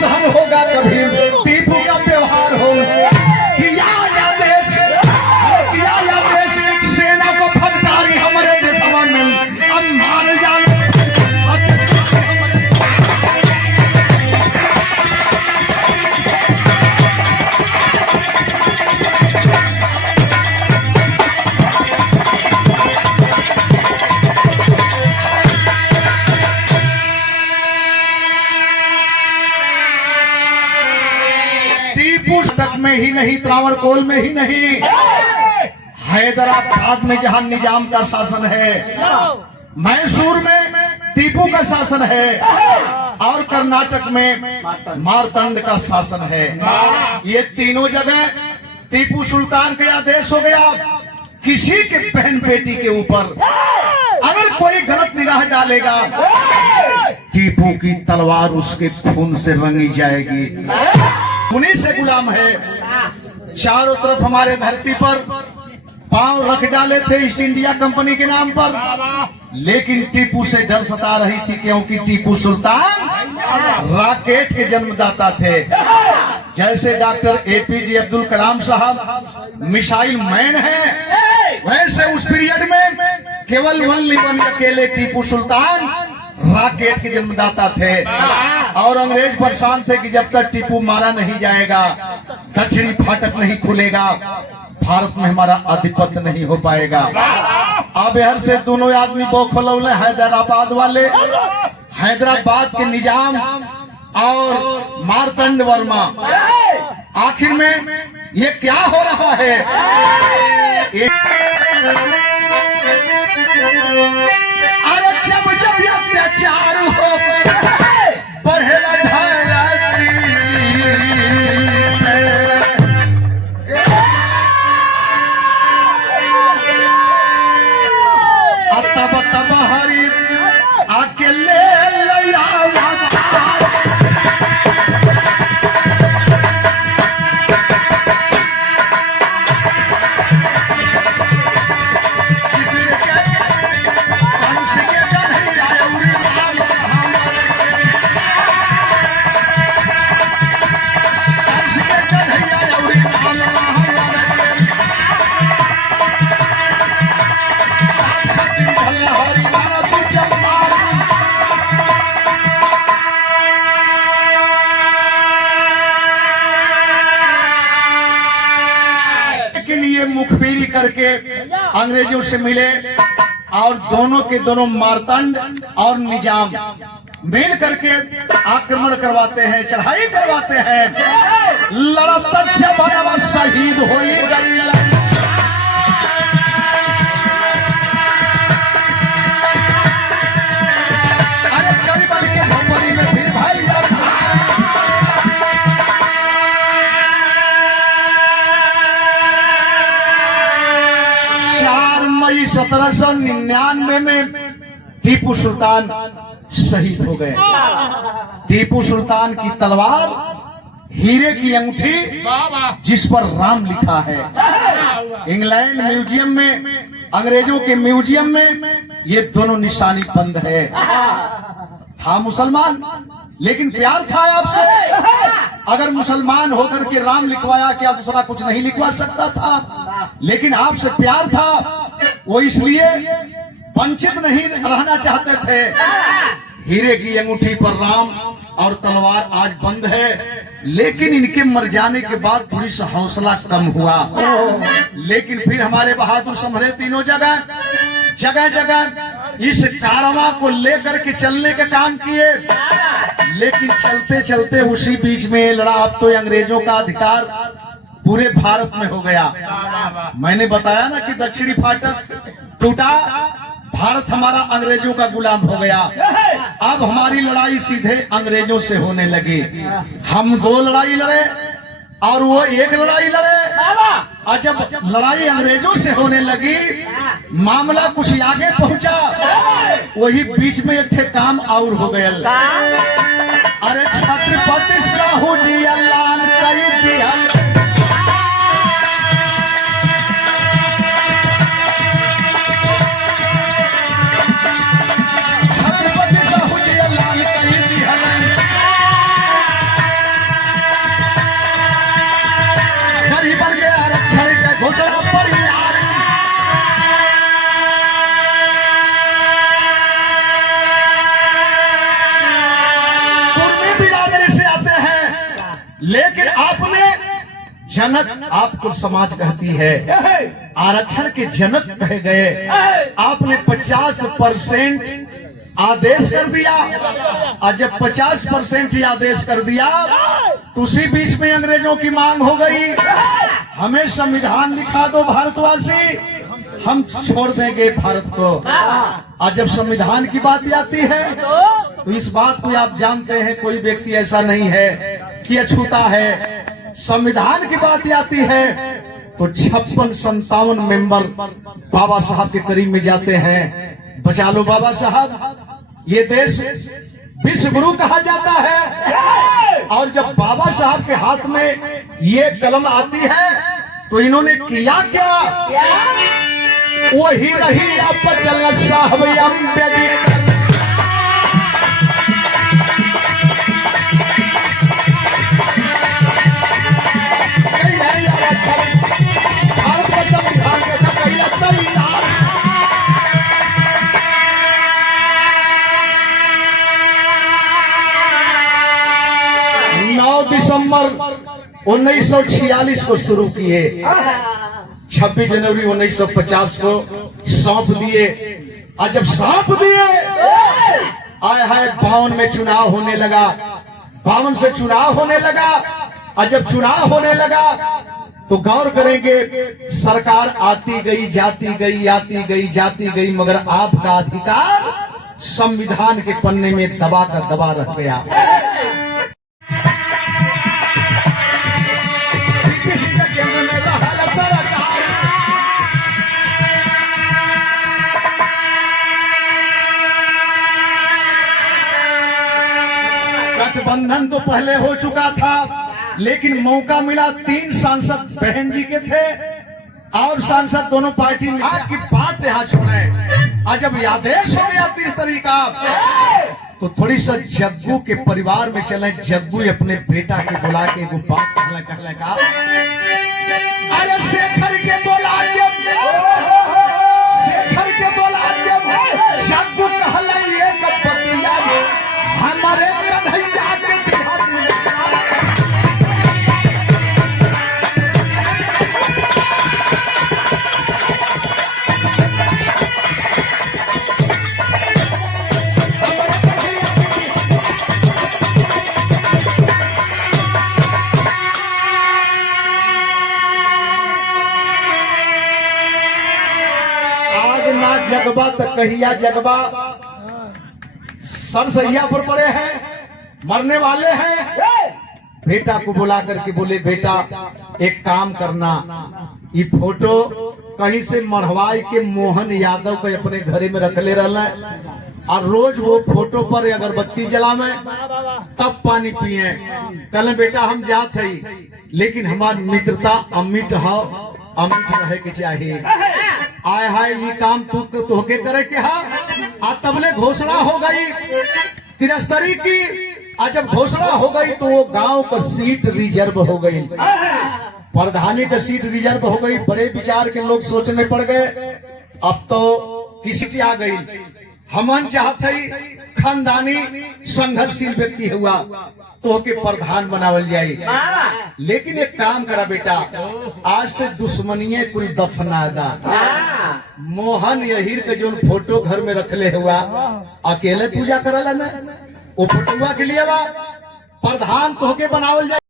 सहन होगा कभी टीपू का व्यवहार हो किया या देश सेना को फटकारी हमारे देशवा में अब मार जाने तक में ही नहीं, त्रावणकोर में ही नहीं, हैदराबाद में जहां निजाम का शासन है, मैसूर में टीपू का शासन है और कर्नाटक में मारतंड का शासन है। ये तीनों जगह टीपू सुल्तान का आदेश हो गया किसी के बहन बेटी के ऊपर अगर कोई गलत निगाह डालेगा टीपू की तलवार उसके खून से रंगी जाएगी। उन्हीं से गुलाम है। चारों तरफ हमारे धरती पर पांव रख डाले थे ईस्ट इंडिया कंपनी के नाम पर, लेकिन टीपू से डर सता रही थी क्योंकि टीपू सुल्तान रॉकेट के जन्मदाता थे। जैसे डॉक्टर एपीजे अब्दुल कलाम साहब मिसाइल मैन है, वैसे उस पीरियड में केवल वन अकेले टीपू सुल्तान रॉकेट के जन्मदाता थे। और अंग्रेज परेशान थे कि जब तक टीपू मारा नहीं जाएगा, दक्षिणी फाटक नहीं खुलेगा, भारत में हमारा आधिपत्य नहीं हो पाएगा। अब यहर से दोनों आदमी बोखलौले हैदराबाद वाले, हैदराबाद के निजाम और मारतंड वर्मा। आखिर में ये क्या हो रहा है? अरे जब जब ये अत्याचार हो बढ़ेला तब हरी अकेले मुखबिरी करके अंग्रेजों से मिले और दोनों के दोनों मारतंड और निजाम मिल करके आक्रमण करवाते हैं, चढ़ाई करवाते हैं। लड़त शहीद हो गई। मई 1799 में टीपू सुल्तान शहीद हो गए। टीपू सुल्तान की तलवार हीरे की अंगूठी जिस पर राम लिखा है, इंग्लैंड म्यूजियम में, अंग्रेजों के म्यूजियम में ये दोनों निशानी बंद है। था मुसलमान लेकिन प्यार था आपसे। अगर मुसलमान होकर के राम लिखवाया, क्या दूसरा कुछ नहीं लिखवा सकता था? लेकिन आपसे प्यार था, वो इसलिए वंचित नहीं रहना चाहते थे। हीरे की अंगूठी पर राम और तलवार आज बंद है, लेकिन इनके मर जाने के बाद थोड़ी सा हौसला कम हुआ। लेकिन फिर हमारे बहादुर संभले तीनों जगह जगह इस कारवां को लेकर के चलने का काम किए। लेकिन चलते चलते उसी बीच में लड़ा। अब तो अंग्रेजों का अधिकार पूरे भारत में हो गया। मैंने बताया ना कि दक्षिणी फाटक टूटा, भारत हमारा अंग्रेजों का गुलाम हो गया। अब हमारी लड़ाई सीधे अंग्रेजों से होने लगी। हम 2 लड़ाई लड़े और वो 1 लड़ाई लड़े। और जब लड़ाई अंग्रेजों से होने लगी, मामला कुछ आगे पहुंचा, वही बीच में एक काम और हो गया। अरे छत्रपति साहू जी ऐलान कर दिया, छत्रपति साहू जी ऐलान कर दिया। लेकिन आपने जनक आपको समाज कहती है, आरक्षण के जनक कहे गए। आपने 50% आदेश कर दिया, और जब 50% आदेश कर दिया तो उसी बीच में अंग्रेजों की मांग हो गई, हमें संविधान लिखा दो भारतवासी, हम छोड़ देंगे भारत को। और जब संविधान की बात आती है तो इस बात को आप जानते हैं, कोई व्यक्ति ऐसा नहीं है कि अछूता है। संविधान की बात आती है तो 56-57 मेंबर बाबा साहब के करीब में जाते हैं। बचा लो बाबा साहब, ये देश विश्व गुरु कहा जाता है। और जब बाबा साहब के हाथ में ये कलम आती है तो इन्होंने किया क्या? वही रही अब चल साहब अम्बेडकर। दिसंबर 1946 को शुरू किए, 26 जनवरी 1950 को सौंप दिए। और जब सौंप दिए, आए हाय 52 में चुनाव होने लगा, 52 से चुनाव होने लगा। और जब चुनाव होने लगा तो गौर करेंगे, सरकार आती गई जाती गई, आती गई जाती गई, मगर आपका अधिकार संविधान के पन्ने में दबा का दबा रह गया। गठबंधन तो पहले हो चुका था, लेकिन मौका मिला 3 सांसद बहन जी के थे और सांसद दोनों पार्टी में की बात यहाँ छोड़े। आज जब आदेश हो गया 30 तारीख का, तो थोड़ी सा जग्गू के परिवार में चले। जग्गू अपने बेटा के बुला के एगो बात कहले का, अरे शेखर के बुला के, शेखर के बुला के जग्गू कहले ये बतिया हमारे कन्हैया के बिहार में। आज ना जगबा तो कहिया जगबा, सरसैया पर पड़े हैं, मरने वाले हैं। बेटा को बुला करके बोले, बेटा एक काम करना, ये फोटो कहीं से मढ़वाई के मोहन यादव को अपने घरे में रख ले रहा है, और रोज वो फोटो पर अगरबत्ती जलावे तब पानी पिए। कल बेटा हम जात है, लेकिन हमारी मित्रता अमिट हो, अमिट रहे के चाहिए। आय हाय ये काम तू तोहके करे के हा। आ तबले घोषणा हो गई 73 की। आज जब घोषणा हो गई तो वो गांव का सीट रिजर्व हो गई, प्रधानी का सीट रिजर्व हो गई। बड़े विचार के लोग सोचने पड़ गए, अब तो किसी की आ गई। हमन चाहते खानदानी संघर्षशील व्यक्ति हुआ तो के प्रधान बनावल जाये। लेकिन एक काम करा बेटा, आज से दुश्मनिये कुल दफना दा। मोहन यहीर के जो फोटो घर में रखले हुआ, अकेले पूजा करला ना, वो फोटुआ के लिए प्रधान तो के बनावल जाए।